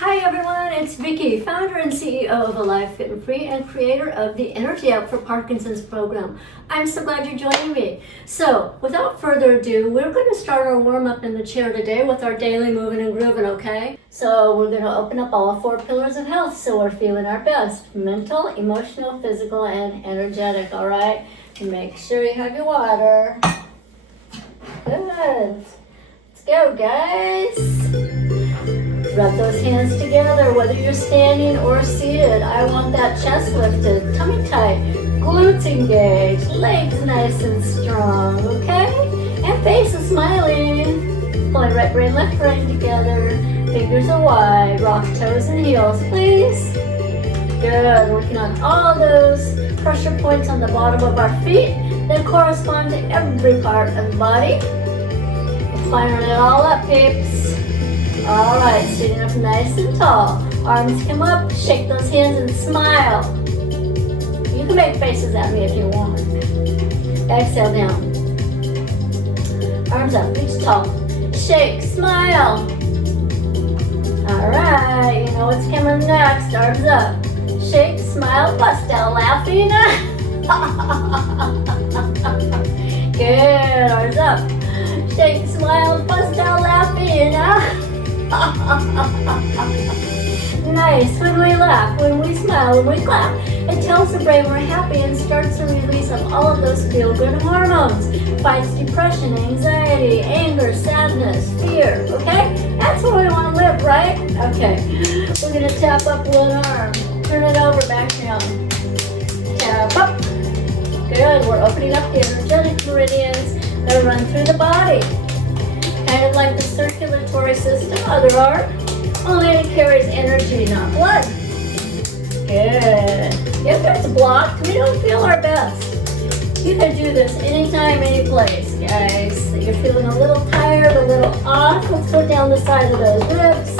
Hi everyone, it's Vickie, founder and CEO of Alive Fit and Free and creator of the Energy App for Parkinson's program. I'm so glad you're joining me. So, without further ado, we're going to start our warm-up in the chair today with our daily moving and grooving, okay? So, we're going to open up all 4 pillars of health so we're feeling our best. Mental, emotional, physical, and energetic, all right? Make sure you have your water. Good. Let's go, guys. Rub those hands together, whether you're standing or seated. I want that chest lifted, tummy tight, glutes engaged, legs nice and strong, okay? And face is smiling. Pulling right brain, left brain together. Fingers are wide, rock toes and heels, please. Good, working on all those pressure points on the bottom of our feet that correspond to every part of the body. Firing it all up, peeps. All right, sitting up nice and tall. Arms come up, shake those hands and smile. You can make faces at me if you want. Exhale down. Arms up, reach tall. Shake, smile. All right, you know what's coming next. Arms up. Shake, smile, bust out laughing. Good, arms up. Shake, smile, bust out laughing. Nice. When we laugh, when we smile, when we clap, it tells the brain we're happy and starts the release of all of those feel-good hormones. Fights depression, anxiety, anger, sadness, fear, okay? That's where we want to live, right? Okay. We're going to tap up one arm. Turn it over, back down. Tap up. Good. We're opening up the energetic meridians that run through the body. Kind of like the circulatory system, other art, only it carries energy, not blood. Good. If it's blocked, we don't feel our best. You can do this anytime, any place, guys. You're feeling a little tired, a little off. Let's go down the side of those ribs.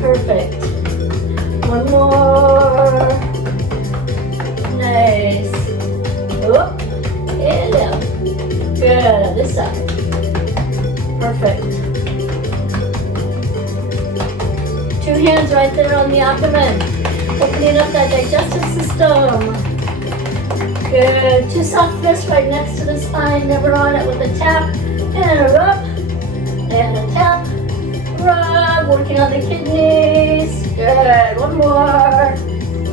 Perfect. One more. Nice. Up and down. Good. This side. Perfect. 2 hands right there on the abdomen. Opening up that digestive system. Good. 2 soft fists right next to the spine. Never on it with a tap and a rub. And a tap. Rub. Working on the kidneys. Good. One more.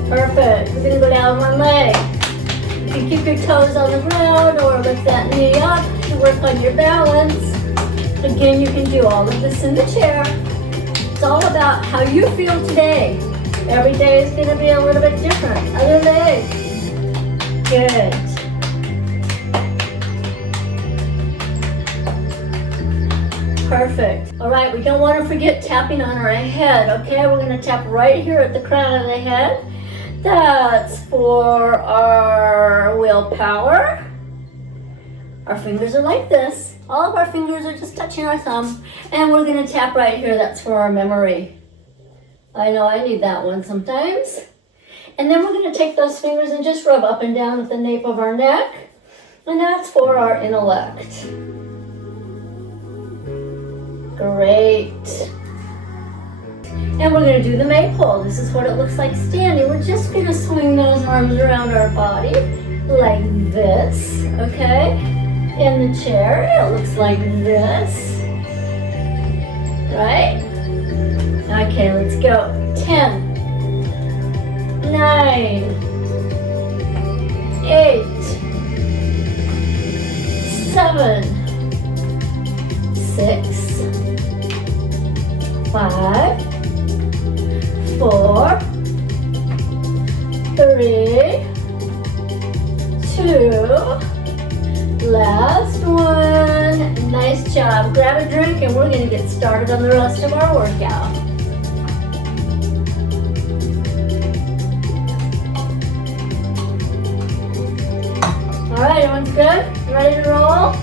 Perfect. We're going to go down one leg. You can keep your toes on the ground or lift that knee up to work on your balance. Again, you can do all of this in the chair. It's all about how you feel today. Every day is going to be a little bit different. Other leg. Good. Perfect. All right, we don't want to forget tapping on our head, okay? We're going to tap right here at the crown of the head. That's for our willpower. Our fingers are like this. All of our fingers are just touching our thumb. And we're going to tap right here. That's for our memory. I know I need that one sometimes. And then we're going to take those fingers and just rub up and down at the nape of our neck. And that's for our intellect. Great. And we're going to do the maypole. This is what it looks like standing. We're just going to swing those arms around our body like this, okay? In the chair, it looks like this, right? Okay, let's go. 10, 9, 8, 7, 6, 5, 4, 3, 2, last one. Nice job. Grab a drink and we're going to get started on the rest of our workout. All right, everyone's good? Ready to roll?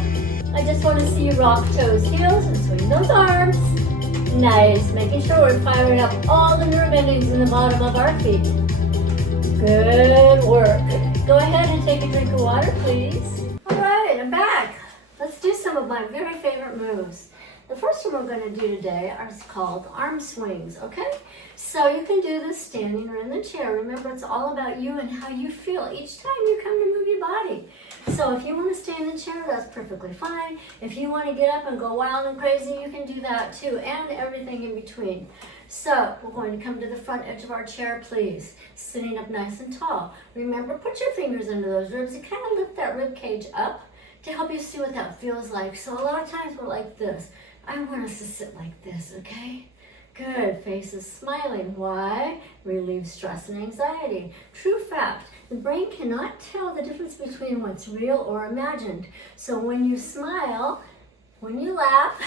I just want to see you rock toes, heels, and swing those arms. Nice. Making sure we're firing up all the nerve endings in the bottom of our feet. Good work. Go ahead and take a drink of water, please. All right, I'm back. Let's do some of my very favorite moves. The first one we're going to do today is called arm swings, okay? So you can do this standing or in the chair. Remember, it's all about you and how you feel each time you come to move your body. So if you want to stay in the chair, that's perfectly fine. If you want to get up and go wild and crazy, you can do that too, and everything in between. So we're going to come to the front edge of our chair, please. Sitting up nice and tall. Remember, put your fingers into those ribs and kind of lift that rib cage up to help you see what that feels like. So a lot of times we're like this. I want us to sit like this, okay? Good, face is smiling. Why? Relieve stress and anxiety. True fact, the brain cannot tell the difference between what's real or imagined. So when you smile, when you laugh,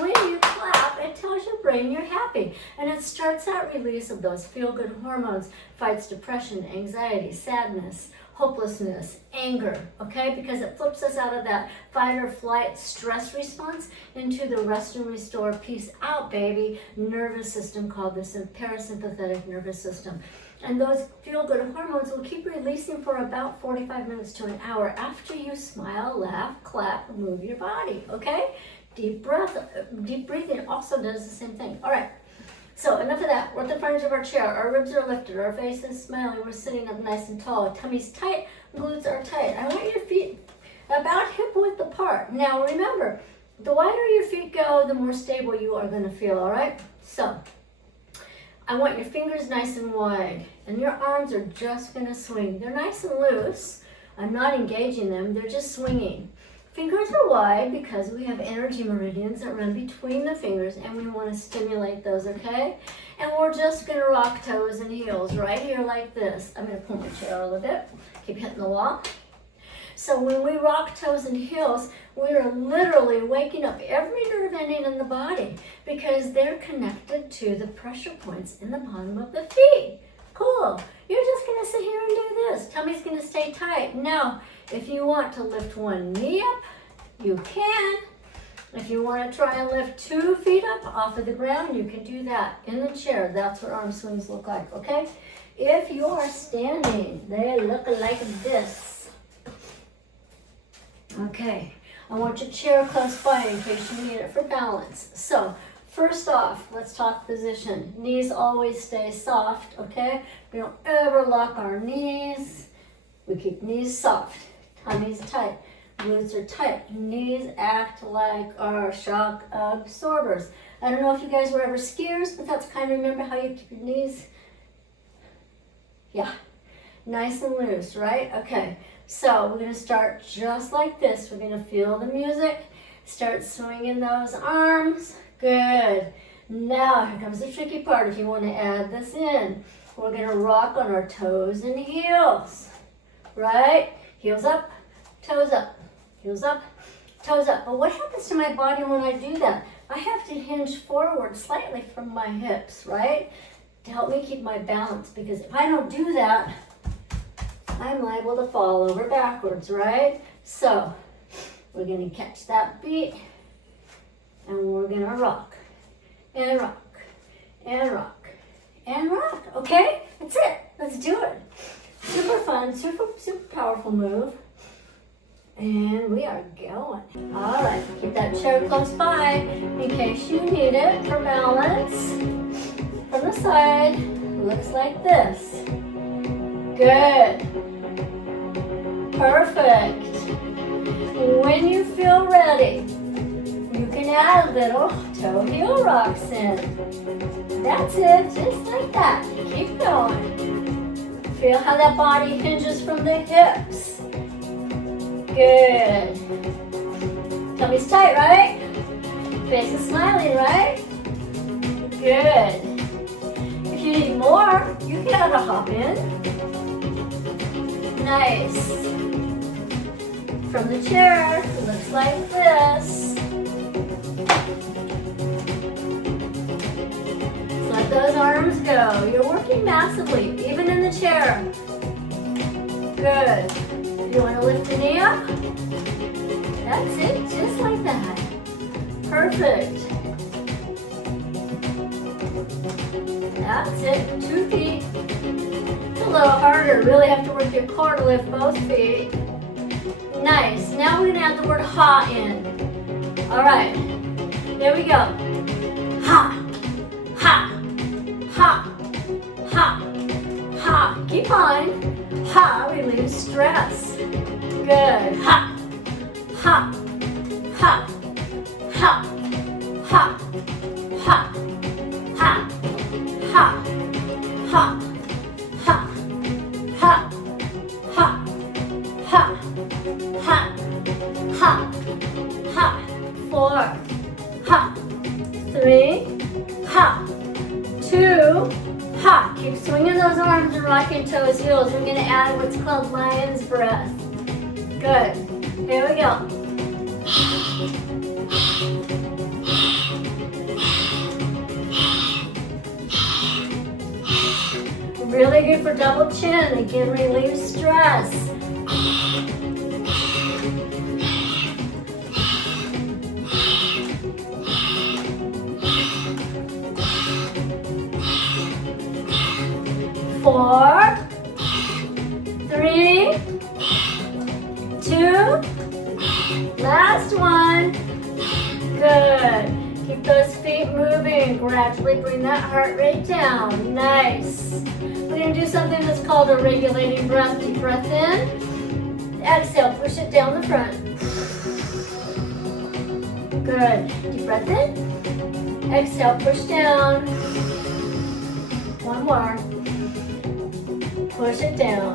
when you clap, it tells your brain you're happy. And it starts that release of those feel-good hormones, fights depression, anxiety, sadness, hopelessness, anger, okay? Because it flips us out of that fight or flight stress response into the rest and restore, peace out, baby, nervous system called the parasympathetic nervous system. And those feel-good hormones will keep releasing for about 45 minutes to an hour after you smile, laugh, clap, and move your body, okay? Deep breathing also does the same thing. All right. So enough of that. We're at the front edge of our chair. Our ribs are lifted. Our face is smiling. We're sitting up nice and tall. Tummy's tight. Glutes are tight. I want your feet about hip width apart. Now remember, the wider your feet go, the more stable you are going to feel, all right? So I want your fingers nice and wide. And your arms are just going to swing. They're nice and loose. I'm not engaging them. They're just swinging. Fingers are wide because we have energy meridians that run between the fingers and we want to stimulate those, okay? And we're just going to rock toes and heels right here like this. I'm going to pull my chair a little bit. Keep hitting the wall. So when we rock toes and heels, we are literally waking up every nerve ending in the body because they're connected to the pressure points in the bottom of the feet. Cool. You're just going to sit here and do this. Tummy's going to stay tight. Now, if you want to lift one knee up, you can. If you want to try and lift 2 feet up off of the ground, you can do that in the chair. That's what arm swings look like, okay? If you are standing, they look like this. Okay, I want your chair close by in case you need it for balance. So, first off, let's talk position. Knees always stay soft, okay? We don't ever lock our knees. We keep knees soft. Tummy's tight. Glutes are tight. Knees act like our shock absorbers. I don't know if you guys were ever skiers, but that's kind of, remember how you keep your knees? Yeah, nice and loose, right? Okay, so we're going to start just like this. We're going to feel the music. Start swinging those arms. Good. Now, here comes the tricky part if you want to add this in. We're going to rock on our toes and heels, right? Heels up, toes up, heels up, toes up. But what happens to my body when I do that? I have to hinge forward slightly from my hips, right? To help me keep my balance, because if I don't do that, I'm liable to fall over backwards, right? So, we're going to catch that beat, and we're going to rock, and rock, and rock, and rock, okay? That's it. Let's do it. Super fun, super powerful move. And we are going. All right, keep that chair close by in case you need it for balance. From the side, looks like this. Good. Perfect. When you feel ready, you can add little toe heel rocks in. That's it, just like that. Keep going. Feel how that body hinges from the hips. Good. Tummy's tight, right? Face is smiling, right? Good. If you need more, you can add a hop in. Nice. From the chair, it looks like this. Just let those arms go. You're working massively, even in the chair. Good. You want to lift the knee up? That's it, just like that. Perfect. That's it, 2 feet. It's a little harder, really have to work your core to lift both feet. Nice, now we're going to add the word ha in. All right, here we go. Ha, ha, ha, ha, ha. Keep on. Ha, relieve stress. Good. Ha, ha, ha, ha, ha, ha, ha, ha, ha, ha, ha, ha, ha, ha, ha, ha. 4, ha. 3, ha. 2, ha. Keep swinging those arms and rocking toes, heels. We're going to add what's called lion's breath. Good. Here we go. Really good for double chin. Again, relieve stress. Four, 3, 2, last one. Good. Keep those feet moving. Gradually bring that heart rate down. Nice. We're going to do something that's called a regulating breath. Deep breath in. Exhale, push it down the front. Good. Deep breath in. Exhale, push down. One more. Push it down.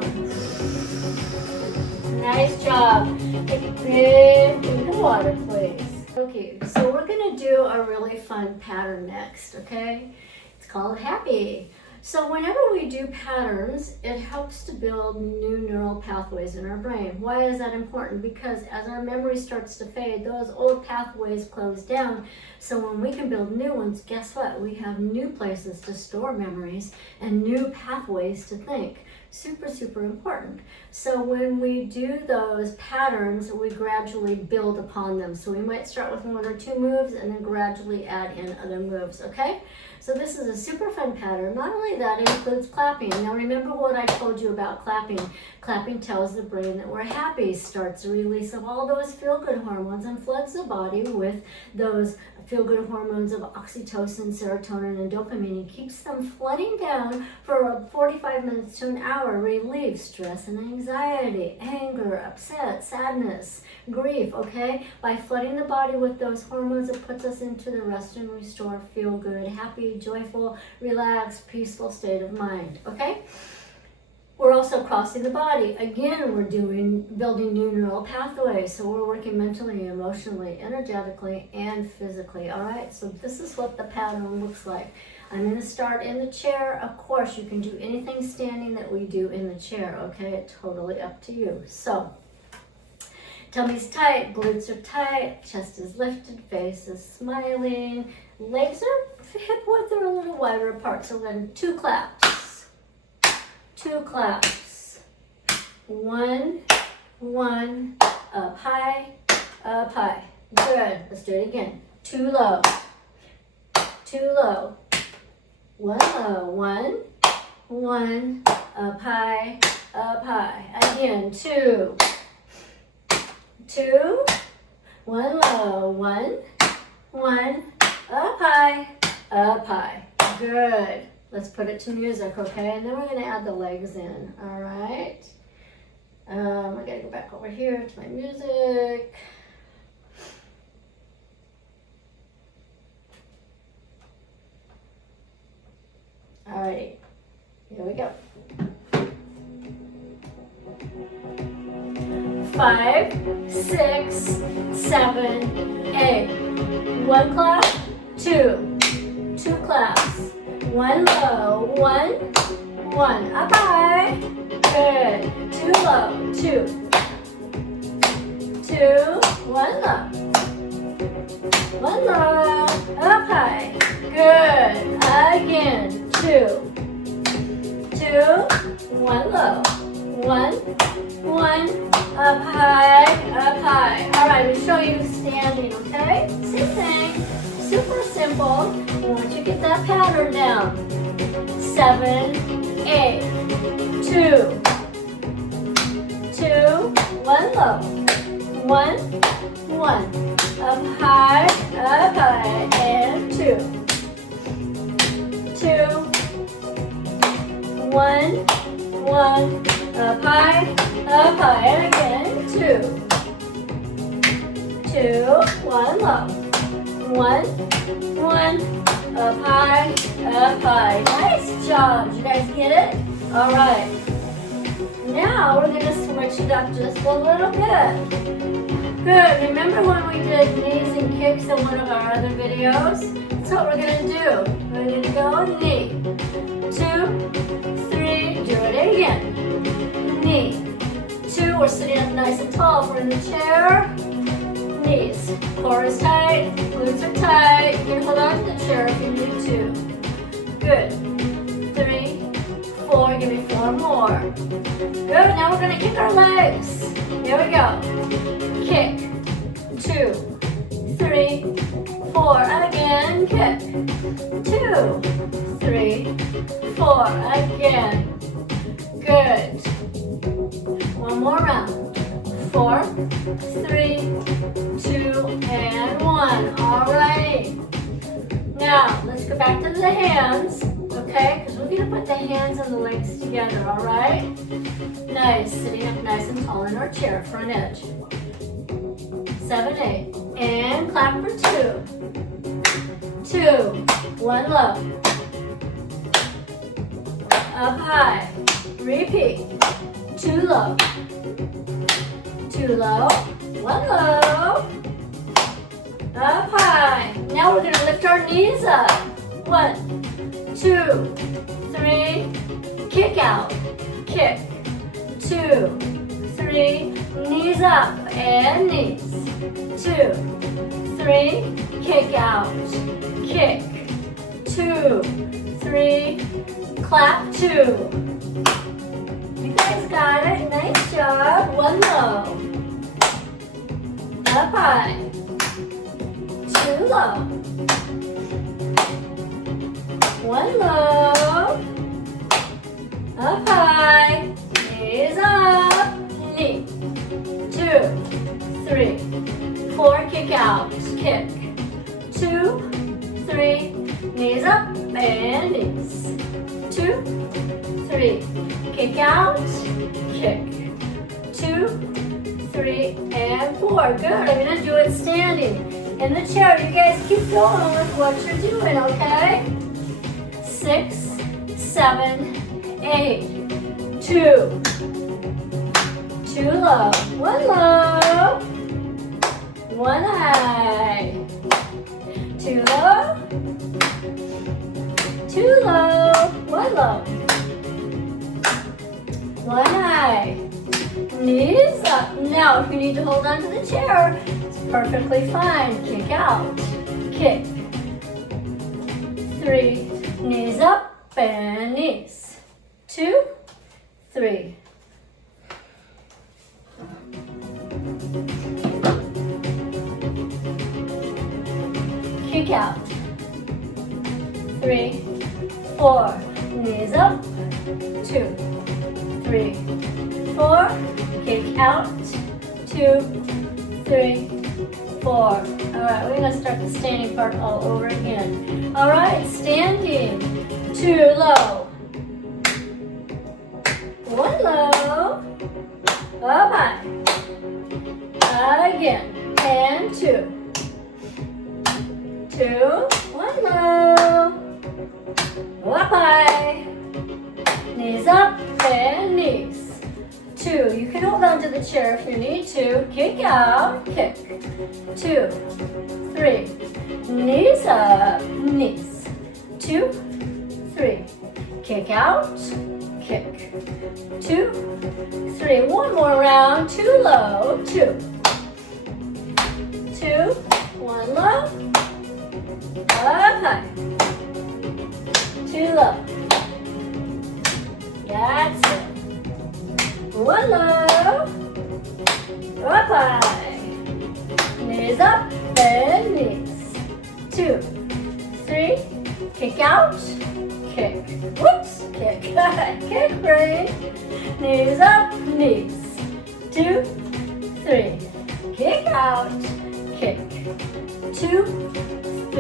Nice job. Take a big drink of water, please. Okay, so we're going to do a really fun pattern next, okay? It's called happy. So whenever we do patterns, it helps to build new neural pathways in our brain. Why is that important? Because as our memory starts to fade, those old pathways close down. So when we can build new ones, guess what? We have new places to store memories and new pathways to think. Super, super important. So when we do those patterns, we gradually build upon them. So we might start with 1 or 2 moves and then gradually add in other moves, okay? So this is a super fun pattern. Not only that, it includes clapping. Now remember what I told you about clapping. Clapping tells the brain that we're happy, starts the release of all those feel-good hormones and floods the body with those feel-good hormones of oxytocin, serotonin, and dopamine, and keeps them flooding down for 45 minutes to an hour. Relieves stress and anxiety, anger, upset, sadness, grief, okay? By flooding the body with those hormones, it puts us into the rest and restore, feel good, happy, joyful, relaxed, peaceful state of mind, okay? We're also crossing the body. Again, we're building new neural pathways. So we're working mentally, emotionally, energetically, and physically. All right, so this is what the pattern looks like. I'm going to start in the chair. Of course, you can do anything standing that we do in the chair, okay? It's totally up to you. So, tummy's tight, glutes are tight, chest is lifted, face is smiling, legs are hip width are a little wider apart. So we're going to 2 claps. 2 claps. 1, 1, up high, up high. Good. Let's do it again. 2 low, 2 low, 1 low, 1, 1, up high, up high. Again, 2, 2, 1 low, 1, 1, up high, up high. Good. Let's put it to music, okay? And then we're going to add the legs in, all right? I got to go back over here to my music. All right, here we go. 5, 6, 7, 8. 1 clap, 2. 2 claps. 1 low, 1, 1, up high, good, 2 low, 2, 2, 1 low, 1 low, up high, good, again, 2, 2, 1 low, 1, 1, up high, all right, we'll show you standing, okay, same thing. Super simple. Once you get that pattern down. 7, 8, 2, 2, 1 low, 1, 1, up high, and 2, 2, 1, 1, up high, and again, 2, 2, 1 low, 1, 1, up high, nice job, did you guys get it? All right, now we're going to switch it up just a little bit. Good, remember when we did knees and kicks in one of our other videos? That's what we're going to do. We're going to go knee, 2, 3, do it again. Knee, 2, we're sitting up nice and tall. If we're in the chair, knees, core is tight, glutes are tight. You can hold on to the chair if you need to. Good, 3, 4, give me 4 more. Good, now we're going to kick our legs. Here we go. Kick, 2, 3, 4, again, kick, 2, 3, 4, again, good, one more round, 4, 3, 2, and 1, all right, now let's go back to the hands, okay, because we're going to put the hands and the legs together, all right, nice, sitting up nice and tall in our chair, front edge, 7, 8, and clap for 2, 2, 1 low, up high, repeat, 2 low, 2 low, 1 low, up high. Now we're going to lift our knees up, 1, 2, 3, kick out, kick, 2, 3, knees up, and knees, 2, 3, kick out, kick, 2, 3, clap 2. You guys got it, nice job, 1 low, up high, 2 low, 1 low, up high, knees up, knee, 2, 3, 4, kick out, kick, 2, 3, knees up, and knees, 2, 3, kick out, kick, 2, 3, and 4, good, I'm going to do it standing, in the chair, you guys keep going with what you're doing, okay, 6, 7, 8, 2, 2 low, 1 low, 1 high, 2 low, 2 low, 1 low, 1 high, knees up. Now if you need to hold on to the chair, it's perfectly fine. Kick out, kick, 3, knees up and knees, 2, 3. Kick out, 3, 4, knees up, 2, 3, 4, kick out, 2, 3, 4. All right, we're gonna start the standing part all over again. All right, standing, 2 low, 1 low, up high, again, and 2, 2, 1 low, up high, knees up and knees, 2, you can hold on to the chair if you need to, kick out, kick, 2, 3, knees up, knees, 2, 3, kick out, kick, 2, 3, one more round, 2 low, 2, 2, 1 low, up high, 2 low, that's it, 1 low, up high, knees up and knees, 2, 3, kick out, kick, whoops, kick, kick right, knees up, knees, 2, 3, kick out, kick,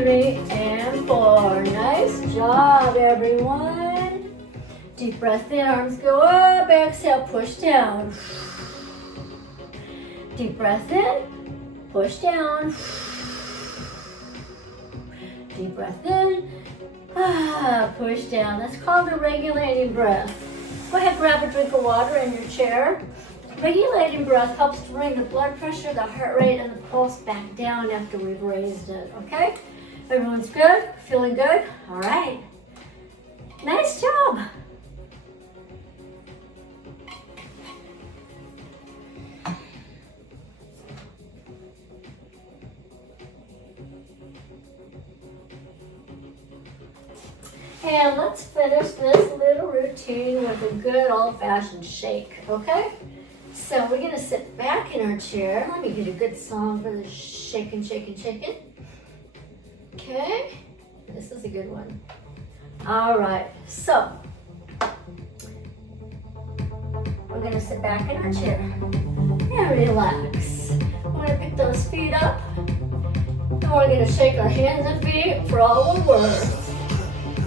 3, and 4. Nice job, everyone. Deep breath in, arms go up. Exhale, push down. Deep breath in, push down. Deep breath in, push down. That's called a regulating breath. Go ahead, grab a drink of water in your chair. Regulating breath helps to bring the blood pressure, the heart rate, and the pulse back down after we've raised it, okay? Everyone's good? Feeling good? All right. Nice job. And let's finish this little routine with a good old-fashioned shake, okay? So we're gonna sit back in our chair. Let me get a good song for the shaking, shaking, shaking. Okay, this is a good one. All right, so we're gonna sit back in our chair and relax. We're gonna pick those feet up and we're gonna shake our hands and feet for all we're worth.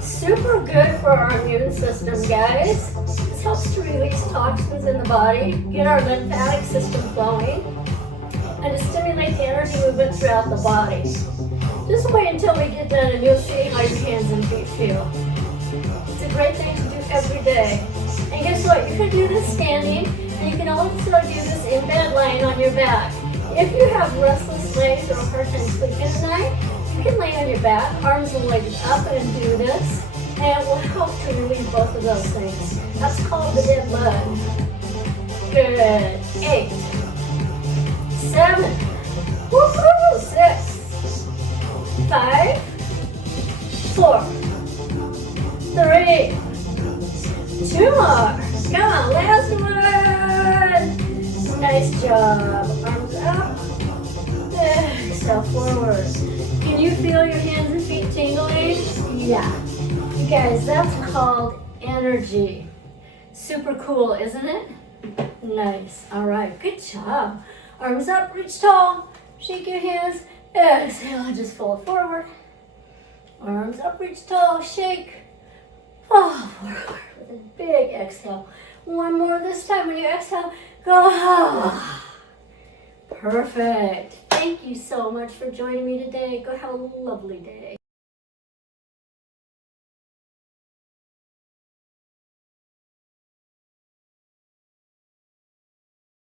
Super good for our immune system, guys. This helps to release toxins in the body, get our lymphatic system flowing, and to stimulate the energy movement throughout the body. Just wait until we get done and you'll see how your hands and feet feel. It's a great thing to do every day. And guess what? You can do this standing, and you can also do this in bed lying on your back. If you have restless legs or a hard time sleeping at night, you can lay on your back, arms and legs up, and do this. And it will help to relieve both of those things. That's called the dead bug. Good. 8, 7, woohoo, 6, 5, 4, 3, 2 more. Come on, last one. Nice job. Arms up. Exhale forward. Can you feel your hands and feet tingling? Yeah. You guys, that's called energy. Super cool, isn't it? Nice. All right, good job. Arms up, reach tall. Shake your hands. Exhale, just fold forward. Arms up, reach tall, shake. Fall forward with a big exhale. One more this time. When you exhale, go. Perfect. Thank you so much for joining me today. Go have a lovely day.